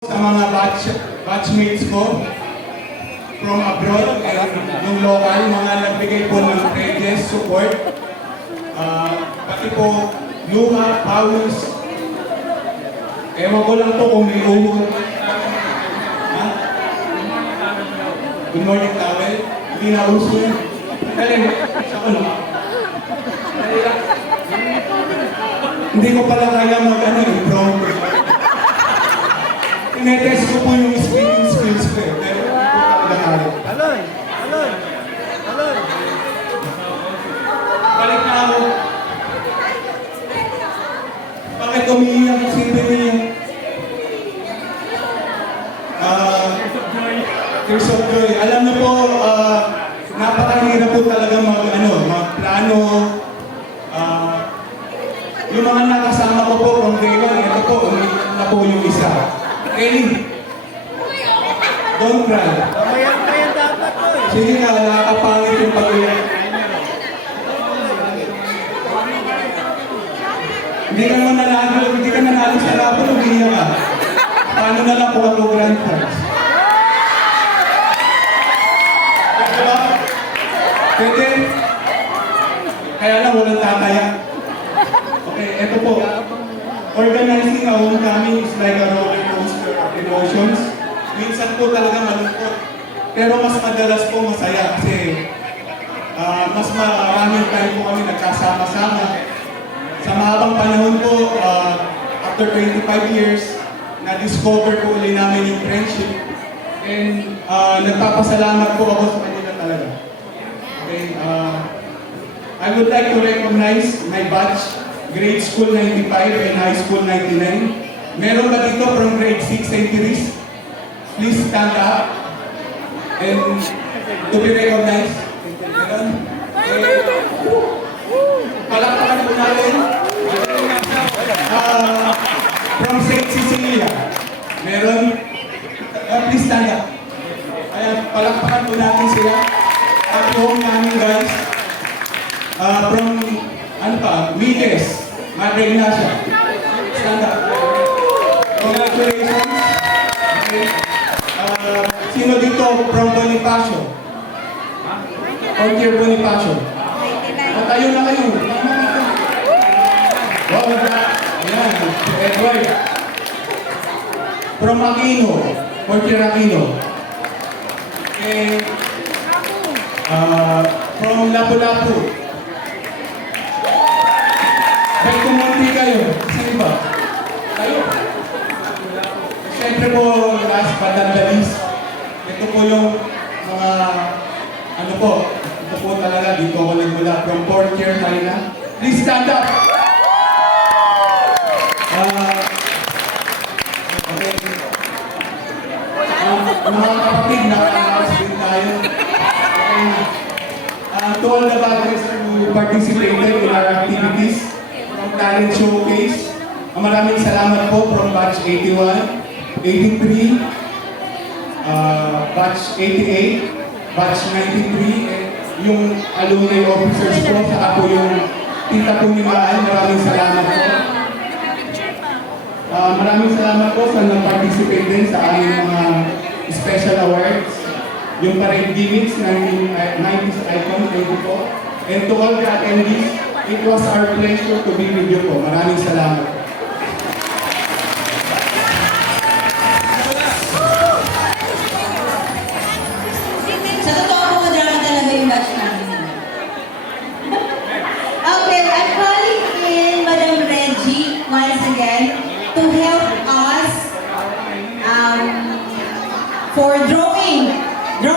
Sa mga batchmates ko from abroad and yung local, mga nagbigay po ng pledges, support. Pati po, luha, pawis. Ewan ko lang po kung may uho. Ha? Good morning, towel. Hindi na uso yun. Dali, sa ko lang. Hindi ko pala kaya mag-prompt. Tinetest ko po yung speaking skills ko eh, pero hindi ko talaga kaya. Aloy! Balik na ako. Bakit umiiyak? Sino niya? Tears of joy. Alam niyo po, napakahirap po talaga magplano. Yung mga nakasama ko po from day one, ito po, umiiyak na po yung isa. Ellie, don't cry. Kaya dapat ko eh. Sige nga, nakakapangit yung pag-iyak. Hindi ka nanalo sa laban, umiiyak ka. Paano na lang kung ako grand prize? Diba? Pwede? Kaya lang walang tataya. Okay, eto po. Organizing a homecoming is like a roller coaster of emotions. Minsan po talaga malungkot. Pero mas madalas po masaya kasi mas maraming time po kami nagkasama-sama. Sa mahabang panahon po, after 25 years, na-discover po ulit namin yung friendship. And nagpapasalamat po ako sa kanila talaga. Okay, I would like to recognize my batch, grade school 95 and high school 99. Meron ba dito from grade 6 entries? Please stand up and to be recognized. Meron? Palakpakan po natin. From St. Cecilia. Meron? Please stand up. Ayan, palakpakan po natin sila. At home namin guys. From Mites, Madre Ignacia. Stand up. Congratulations. Okay. Sino dito from Bonifacio? Or dear Bonifacio? Tayo na kayo. Wow, yan. Edward. From Aquino. Or dear Aquino. Okay. From Lapu-Lapu. May kumunti kayo. Sino ba? Kayo. Siyempre po, last but not the least, ito po yung mga, ito po talaga, dito ako nagmula from 4th year tayo na. Please stand up! Okay. Mga kapatid, nakakalakas din tayo. Okay. To all the baggers who participated in our activities, talent showcase. Maraming salamat po from batch 81, 83, batch 88, batch 93, and yung alumni officers po, saka po yung tita po ni Mahal. Maraming salamat po. Maraming salamat po sa nag-participate din sa aming mga special awards. Yung parade gimmicks ng 90s icon, thank you po. And to all the attendees, it was our pleasure to be with you po. Maraming salamat. Sa totoo po, madrama talaga yung batch namin. Okay, I'm calling in Madam Reggie once again to help us for drawing the